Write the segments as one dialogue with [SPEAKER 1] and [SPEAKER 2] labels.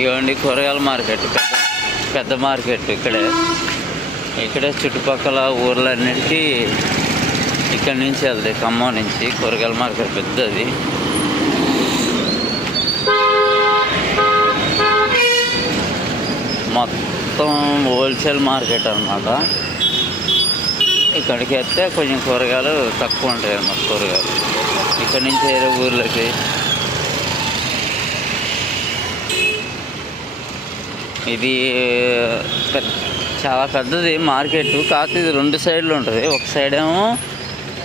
[SPEAKER 1] ఇవ్వండి కూరగాయల మార్కెట్. పెద్ద పెద్ద మార్కెట్ ఇక్కడే. ఇక్కడే చుట్టుపక్కల ఊర్లన్నిటికీ ఇక్కడ నుంచి వెళ్తాయి ఖమ్మం నుంచి కూరగాయల మార్కెట్ పెద్దది. మొత్తం హోల్సేల్ మార్కెట్ అన్నమాట. ఇక్కడికి వస్తే కొంచెం కూరగాయలు తక్కువ ఉంటాయి అన్నమాట కూరగాయలు. ఇక్కడ నుంచి వేరే ఊర్లకి ఇది పెద్ద చాలా పెద్దది మార్కెట్. కాకపోతే ఇది రెండు సైడ్లు ఉంటుంది. ఒక సైడ్ ఏమో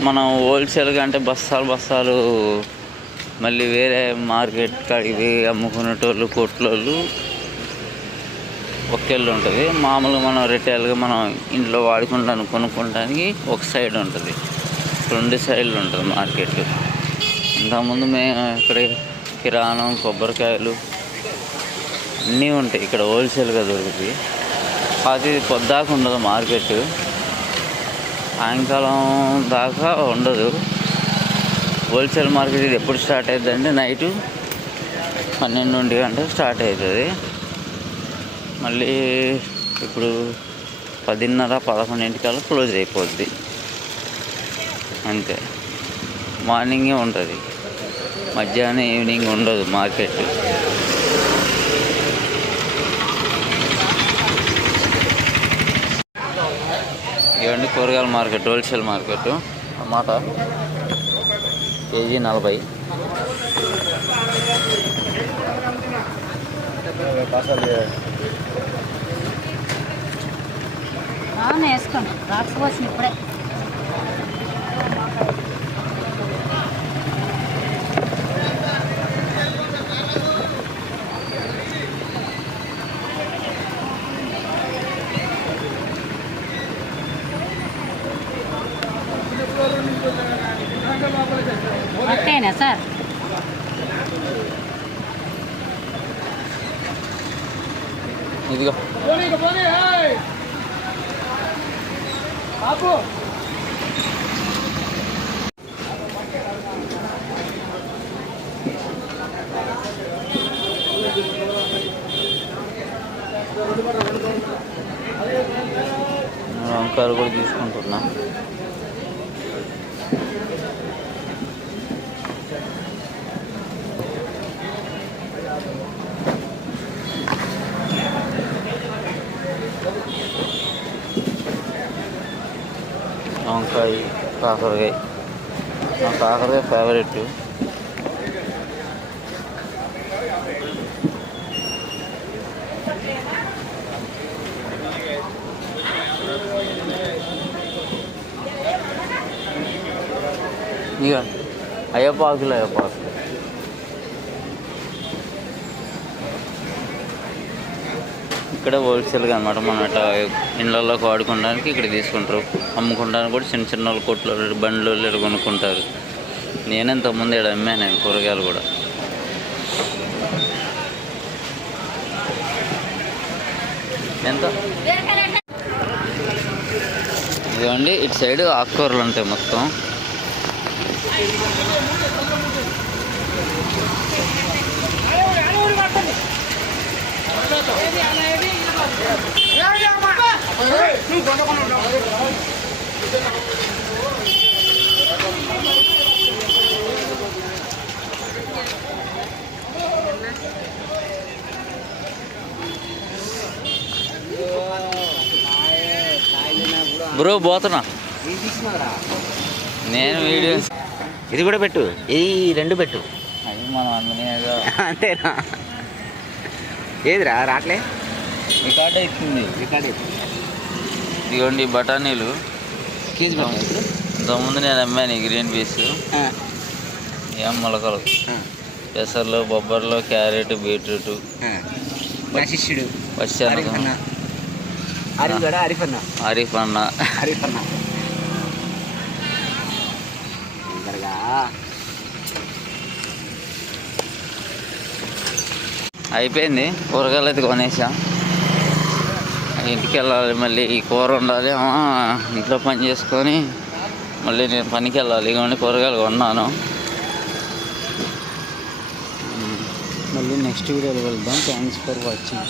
[SPEAKER 1] మనం హోల్సేల్గా అంటే బస్తాలు బస్తాలు మళ్ళీ వేరే మార్కెట్ కాడికి అమ్ముకునేటోళ్ళు కొట్లోళ్ళు ఒకేళ్ళు ఉంటుంది. మామూలుగా మనం రిటైల్గా మనం ఇంట్లో వాడుకుంటాను కొనుక్కోవడానికి ఒక సైడ్ ఉంటుంది. రెండు సైడ్లు ఉంటుంది మార్కెట్. ఇంతకుముందు మేము ఇక్కడ కిరాణం కొబ్బరికాయలు అన్నీ ఉంటాయి. ఇక్కడ హోల్సేల్గా దొరుకుతాయి. అది పొద్దాకా ఉండదు మార్కెట్. సాయంకాలం దాకా ఉండదు. హోల్సేల్ మార్కెట్ ఇది ఎప్పుడు స్టార్ట్ అవుతుంది అంటే నైటు పన్నెండు గంటలకు స్టార్ట్ అవుతుంది మళ్ళీ ఇప్పుడు పదిన్నర పదకొండింటికల్లా క్లోజ్ అయిపోద్ది. అంతే. మార్నింగే ఉంటుంది. మధ్యాహ్నం ఈవినింగ్ ఉండదు మార్కెట్ ఇవన్నీ కూరగాయల మార్కెట్ హోల్సేల్ మార్కెట్. టమాటా కేజీ నలభై.
[SPEAKER 2] వేసుకోండి. రాకపోతుంది ఇప్పుడే. ఉన్నాయనా సార్.
[SPEAKER 1] ఇదిగో. వంకాయలు కూడా తీసుకుంటున్నా. వంకాయ కాకరకాయ. నా కాకరకాయ ఫేవరెట్ ఇక అయ్యపాకులు ఇక్కడ హోల్సేల్గా అనమాట మనం అట్లా ఇళ్ళల్లోకి వాడుకోవడానికి ఇక్కడ తీసుకుంటారు. అమ్ముకోవడానికి కూడా చిన్న చిన్న కొట్లు బండ్లు వాళ్ళు కొనుక్కుంటారు. నేను ఇంతకుముందు ఇక్కడ అమ్మాను నేను కూరగాయలు కూడా. ఎంత? ఇదిగోండి ఇటు సైడ్ ఆకుకూరలు ఉంటాయి మొత్తం. బ్రో పోతున్నా. నేను వీడియో
[SPEAKER 3] ఇది కూడా పెట్టు. ఈ రెండు పెట్టు.
[SPEAKER 1] అవి మనం అందునేగా
[SPEAKER 3] అంతేనా? ఏదిరా రాట్లే?
[SPEAKER 1] రికార్డ్ అవుతుంది
[SPEAKER 3] రికార్డ్
[SPEAKER 1] ఇదిగోండి బఠానీలు.
[SPEAKER 3] కేజీ
[SPEAKER 1] ఇంతకుముందు నేను అమ్మాను ఈ గ్రీన్ పీస్. ఏం మొలకలు? పెసర్లు బొబ్బర్లు క్యారెట్ బీట్రూట్.
[SPEAKER 3] శిష్యుడు. ఆరిఫ్ అన్న
[SPEAKER 1] అయిపోయింది. కూరగాయలు అయితే కొనేసా. ఇంటికి వెళ్ళాలి మళ్ళీ. ఈ కూర ఉండాలి. ఇంట్లో పని చేసుకొని మళ్ళీ నేను పనికి వెళ్ళాలి ఇవన్నీ కూరగాయలు కొన్నాను. మళ్ళీ నెక్స్ట్ వీడియోలో వెళ్దాం థ్యాంక్స్ ఫర్ వాచింగ్